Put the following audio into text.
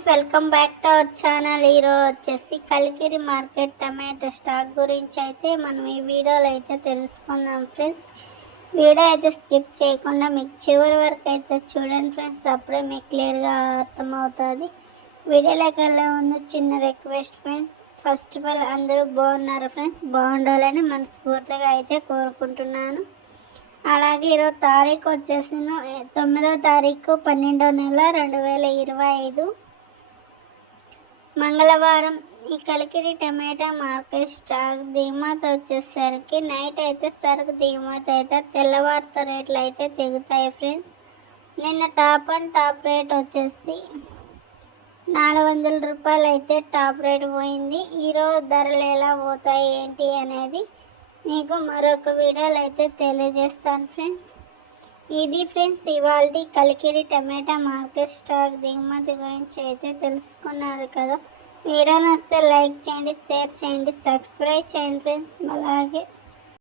Friends welcome back to our channel. ఈరోజు వచ్చేసి Kalikiri market tomato stock గురించి అయితే మనం ఈ వీడియోలో అయితే తెలుసుకుందాం ఫ్రెండ్స్. వీడియో అయితే స్కిప్ చేయకుండా మీకు చివరి వరకు అయితే చూడండి ఫ్రెండ్స్. అప్పుడే మీకు క్లియర్గా అర్థమవుతుంది. వీడియోలోకి వెళ్ళే ముందు చిన్న request friends. First of all అందరూ బాగున్నారు ఫ్రెండ్స్? బాగుండాలని మనస్ఫూర్తిగా అయితే కోరుకుంటున్నాను. అలాగే ఈరోజు తారీఖు వచ్చేసి తొమ్మిదో తారీఖు పన్నెండో నెల రెండు వేల ఇరవై ఐదు. మంగళవారం ఈ కలికిరి టమాటా మార్కెట్ స్టాక్ ధీమాత వచ్చేసరికి నైట్ అయితే సరుకు ధీమాత అయితే తెల్లవారితో రేట్లు అయితే తెగుతాయి ఫ్రెండ్స్. నిన్న టాప్ అండ్ టాప్ రేట్ వచ్చేసి నాలుగు వందల రూపాయలు అయితే టాప్ రేట్ పోయింది. ఈరోజు ధరలు ఎలా పోతాయి ఏంటి అనేది మీకు మరొక వీడియోలో అయితే తెలియజేస్తాను ఫ్రెండ్స్. ఇది ఫ్రెండ్స్ ఇవాళ కలికిరి టమాటా మార్కెట్ స్టాక్ దిగుమతి గురించి అయితే తెలుసుకున్నారు కదా. వీడియో నస్తే లైక్ చేయండి షేర్ చేయండి సబ్స్క్రైబ్ చేయండి ఫ్రెండ్స్. అలాగే